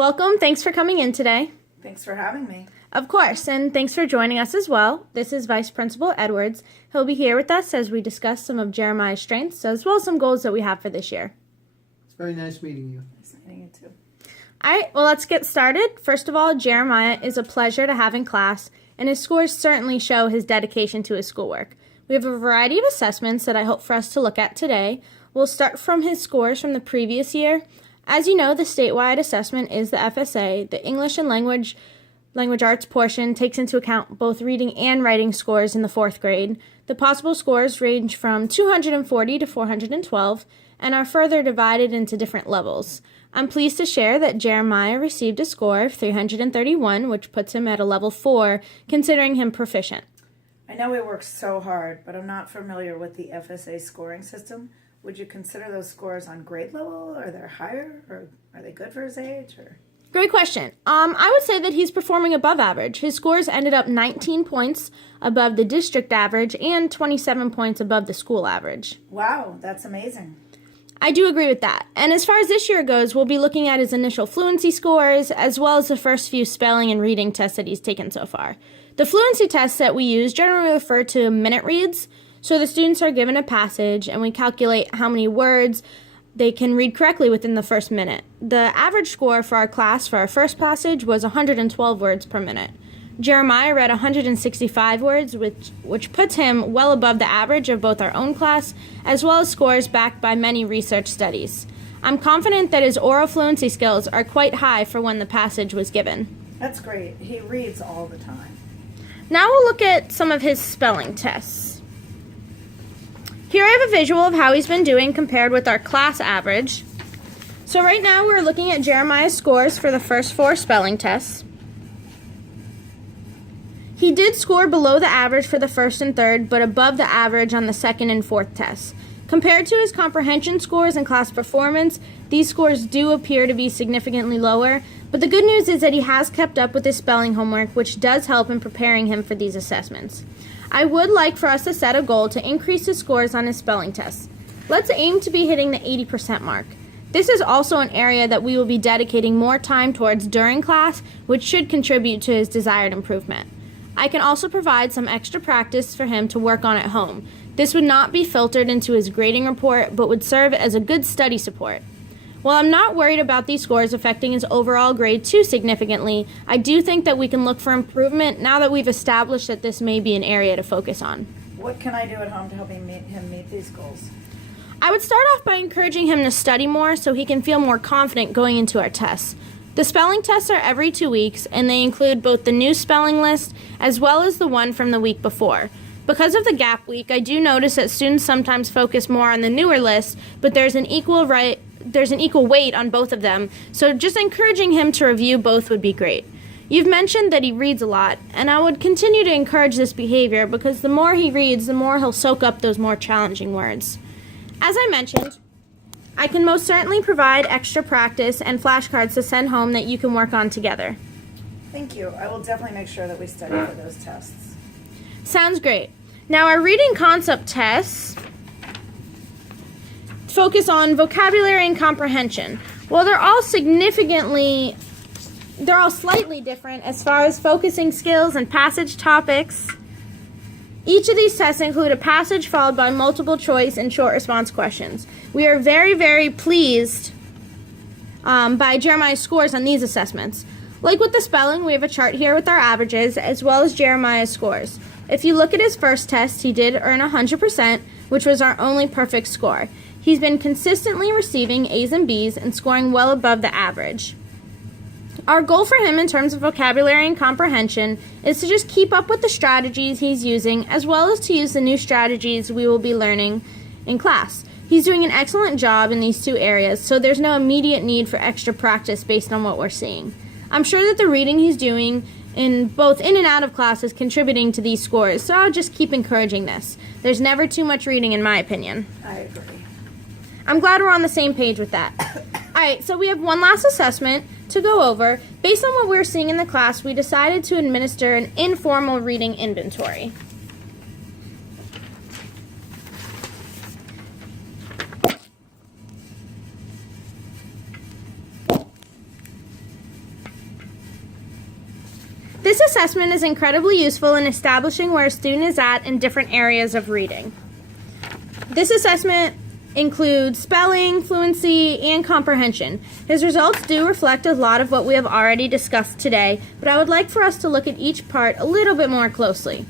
Welcome. Thanks for coming in today. Thanks for having me. Of course, and thanks for joining us as well. This is Vice Principal Edwards. He'll be here with us as we discuss some of Jeremiah's strengths as well as some goals that we have for this year. It's very nice meeting you. Nice meeting you too. All right, well, let's get started. First of all, Jeremiah is a pleasure to have in class, and his scores certainly show his dedication to his schoolwork. We have a variety of assessments that I hope for us to look at today. We'll start from his scores from the previous year. As you know, the statewide assessment is the FSA. The English and Language Arts portion takes into account both reading and writing scores in the 4th grade. The possible scores range from 240 to 412 and are further divided into different levels. I'm pleased to share that Jeremiah received a score of 331, which puts him at a level 4, considering him proficient. I know he works so hard, but I'm not familiar with the FSA scoring system. Would you consider those scores on grade level? Are they higher? Or are they good for his age? Great question. I would say that he's performing above average. His scores ended up 19 points above the district average and 27 points above the school average. Wow, that's amazing. I do agree with that. And as far as this year goes, we'll be looking at his initial fluency scores as well as the first few spelling and reading tests that he's taken so far. The fluency tests that we use generally refer to minute reads. So the students are given a passage and we calculate how many words they can read correctly within the first minute. The average score for our class for our first passage was 112 words per minute. Jeremiah read 165 words, which puts him well above the average of both our own class, as well as scores backed by many research studies. I'm confident that his oral fluency skills are quite high for when the passage was given. That's great. He reads all the time. Now we'll look at some of his spelling tests. Here I have a visual of how he's been doing compared with our class average. So right now we're looking at Jeremiah's scores for the first 4 spelling tests. He did score below the average for the first and third, but above the average on the second and fourth tests. Compared to his comprehension scores and class performance, these scores do appear to be significantly lower, but the good news is that he has kept up with his spelling homework, which does help in preparing him for these assessments. I would like for us to set a goal to increase his scores on his spelling tests. Let's aim to be hitting the 80% mark. This is also an area that we will be dedicating more time towards during class, which should contribute to his desired improvement. I can also provide some extra practice for him to work on at home. This would not be filtered into his grading report, but would serve as a good study support. While I'm not worried about these scores affecting his overall grade too significantly, I do think that we can look for improvement now that we've established that this may be an area to focus on. What can I do at home to help him meet these goals? I would start off by encouraging him to study more so he can feel more confident going into our tests. The spelling tests are every 2 weeks, and they include both the new spelling list as well as the one from the week before. Because of the gap week, I do notice that students sometimes focus more on the newer list, but there's an equal weight on both of them, so just encouraging him to review both would be great. You've mentioned that he reads a lot, and I would continue to encourage this behavior because the more he reads, the more he'll soak up those more challenging words. As I mentioned, I can most certainly provide extra practice and flashcards to send home that you can work on together. Thank you. I will definitely make sure that we study for those tests. Sounds great. Now our reading concept tests focus on vocabulary and comprehension. While they're all slightly different as far as focusing skills and passage topics. Each of these tests include a passage followed by multiple choice and short response questions. We are very, very pleased by Jeremiah's scores on these assessments. Like with the spelling, we have a chart here with our averages as well as Jeremiah's scores. If you look at his first test, he did earn 100%, which was our only perfect score. He's been consistently receiving A's and B's and scoring well above the average. Our goal for him in terms of vocabulary and comprehension is to just keep up with the strategies he's using as well as to use the new strategies we will be learning in class. He's doing an excellent job in these 2 areas, so there's no immediate need for extra practice based on what we're seeing. I'm sure that the reading he's doing in both in and out of class is contributing to these scores, so I'll just keep encouraging this. There's never too much reading in my opinion. I agree. I'm glad we're on the same page with that. Alright, so we have one last assessment to go over. Based on what we're seeing in the class, we decided to administer an informal reading inventory. This assessment is incredibly useful in establishing where a student is at in different areas of reading. This assessment includes spelling, fluency, and comprehension. His results do reflect a lot of what we have already discussed today, but I would like for us to look at each part a little bit more closely.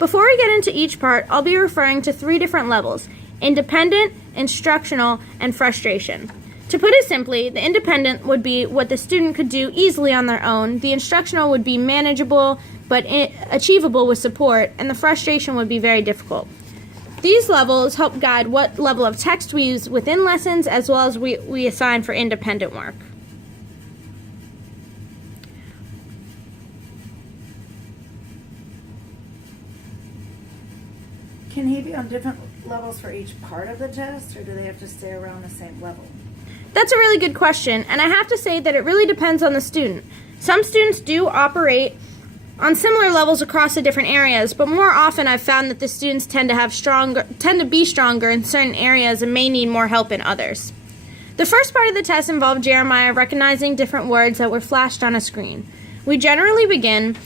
Before we get into each part, I'll be referring to 3 different levels: independent, instructional, and frustration. To put it simply, the independent would be what the student could do easily on their own, the instructional would be manageable but achievable with support, and the frustration would be very difficult. These levels help guide what level of text we use within lessons as well as we assign for independent work. Can he be on different levels for each part of the test, or do they have to stay around the same level? That's a really good question, and I have to say that it really depends on the student. Some students do operate on similar levels across the different areas, but more often I've found that the students tend to be stronger in certain areas and may need more help in others. The first part of the test involved Jeremiah recognizing different words that were flashed on a screen. We generally begin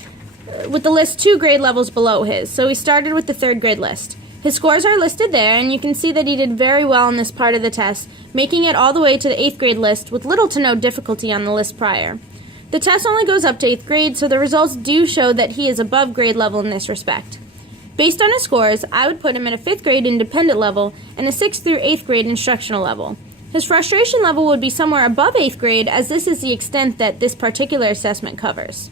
with the list 2 grade levels below his, so we started with the 3rd grade list. His scores are listed there, and you can see that he did very well in this part of the test, making it all the way to the 8th grade list with little to no difficulty on the list prior. The test only goes up to 8th grade, so the results do show that he is above grade level in this respect. Based on his scores, I would put him at a 5th grade independent level and a 6th through 8th grade instructional level. His frustration level would be somewhere above 8th grade, as this is the extent that this particular assessment covers.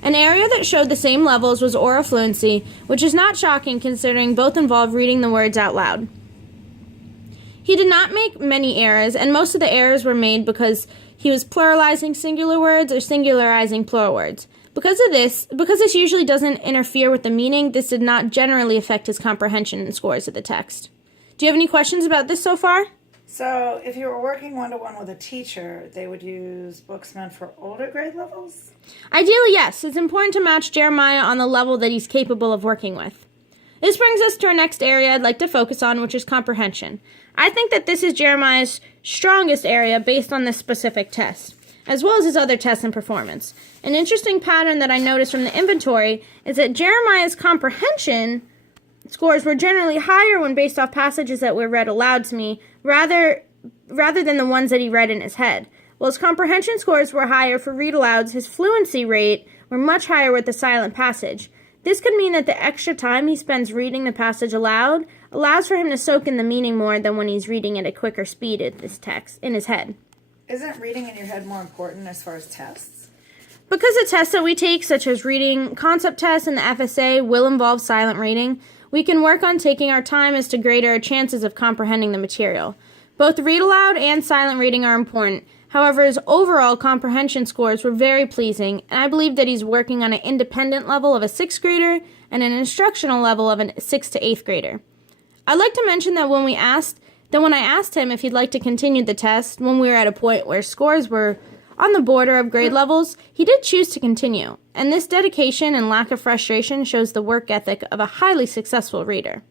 An area that showed the same levels was oral fluency, which is not shocking considering both involve reading the words out loud. He did not make many errors, and most of the errors were made because he was pluralizing singular words or singularizing plural words. Because this usually doesn't interfere with the meaning, this did not generally affect his comprehension and scores of the text. Do you have any questions about this so far? So, if you were working one-to-one with a teacher, they would use books meant for older grade levels? Ideally, yes. It's important to match Jeremiah on the level that he's capable of working with. This brings us to our next area I'd like to focus on, which is comprehension. I think that this is Jeremiah's strongest area based on this specific test, as well as his other tests and performance. An interesting pattern that I noticed from the inventory is that Jeremiah's comprehension scores were generally higher when based off passages that were read aloud to me, rather than the ones that he read in his head. While his comprehension scores were higher for read-alouds, his fluency rate were much higher with the silent passage. This could mean that the extra time he spends reading the passage aloud allows for him to soak in the meaning more than when he's reading at a quicker speed at this text in his head. Isn't reading in your head more important as far as tests? Because the tests that we take, such as reading concept tests and the FSA, will involve silent reading, we can work on taking our time as to greater our chances of comprehending the material. Both read aloud and silent reading are important. However, his overall comprehension scores were very pleasing, and I believe that he's working on an independent level of a 6th grader and an instructional level of a 6th to 8th grader. I'd like to mention that when I asked him if he'd like to continue the test, when we were at a point where scores were on the border of grade levels, he did choose to continue, and this dedication and lack of frustration shows the work ethic of a highly successful reader.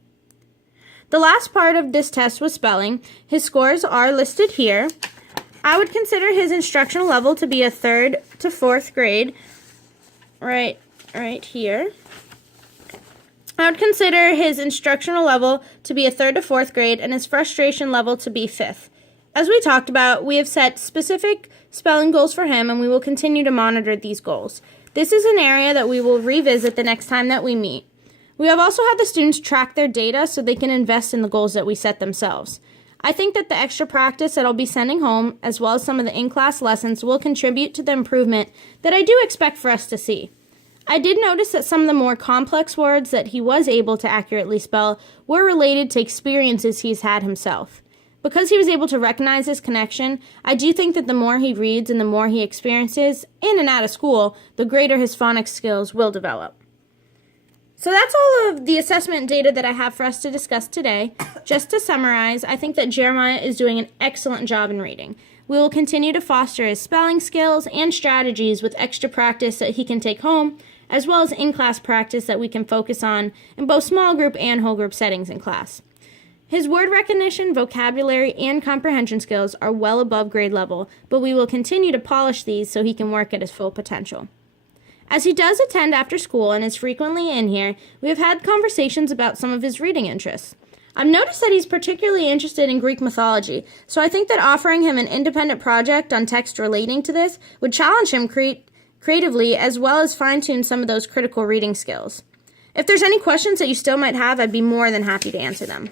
The last part of this test was spelling. His scores are listed here. I would consider his instructional level to be a 3rd to 4th grade, right here. I would consider his instructional level to be a 3rd to 4th grade and his frustration level to be 5th. As we talked about, we have set specific spelling goals for him, and we will continue to monitor these goals. This is an area that we will revisit the next time that we meet. We have also had the students track their data so they can invest in the goals that we set themselves. I think that the extra practice that I'll be sending home, as well as some of the in-class lessons, will contribute to the improvement that I do expect for us to see. I did notice that some of the more complex words that he was able to accurately spell were related to experiences he's had himself. Because he was able to recognize this connection, I do think that the more he reads and the more he experiences in and out of school, the greater his phonics skills will develop. So that's all of the assessment data that I have for us to discuss today. Just to summarize, I think that Jeremiah is doing an excellent job in reading. We will continue to foster his spelling skills and strategies with extra practice that he can take home, as well as in-class practice that we can focus on in both small group and whole group settings in class. His word recognition, vocabulary, and comprehension skills are well above grade level, but we will continue to polish these so he can work at his full potential. As he does attend after school and is frequently in here, we have had conversations about some of his reading interests. I've noticed that he's particularly interested in Greek mythology, so I think that offering him an independent project on text relating to this would challenge him creatively as well as fine-tune some of those critical reading skills. If there's any questions that you still might have, I'd be more than happy to answer them.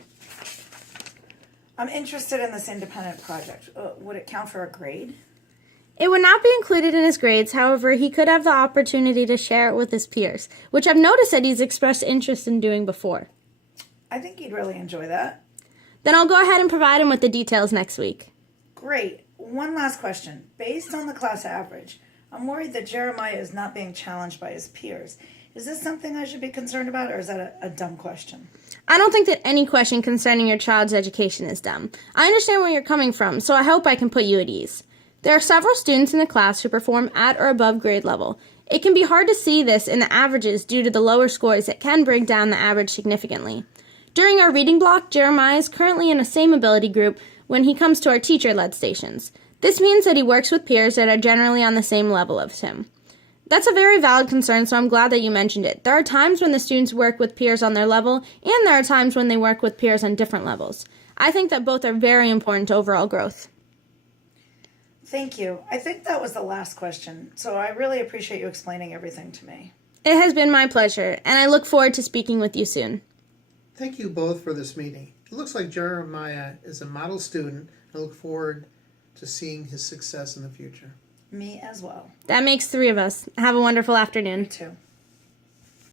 I'm interested in this independent project. Would it count for a grade? It would not be included in his grades, however, he could have the opportunity to share it with his peers, which I've noticed that he's expressed interest in doing before. I think he'd really enjoy that. Then I'll go ahead and provide him with the details next week. Great. One last question. Based on the class average, I'm worried that Jeremiah is not being challenged by his peers. Is this something I should be concerned about, or is that a dumb question? I don't think that any question concerning your child's education is dumb. I understand where you're coming from, so I hope I can put you at ease. There are several students in the class who perform at or above grade level. It can be hard to see this in the averages due to the lower scores that can bring down the average significantly. During our reading block, Jeremiah is currently in the same ability group when he comes to our teacher-led stations. This means that he works with peers that are generally on the same level as him. That's a very valid concern, so I'm glad that you mentioned it. There are times when the students work with peers on their level, and there are times when they work with peers on different levels. I think that both are very important to overall growth. Thank you. I think that was the last question, so I really appreciate you explaining everything to me. It has been my pleasure, and I look forward to speaking with you soon. Thank you both for this meeting. It looks like Jeremiah is a model student. I look forward to seeing his success in the future. Me as well. That makes 3 of us. Have a wonderful You afternoon. too.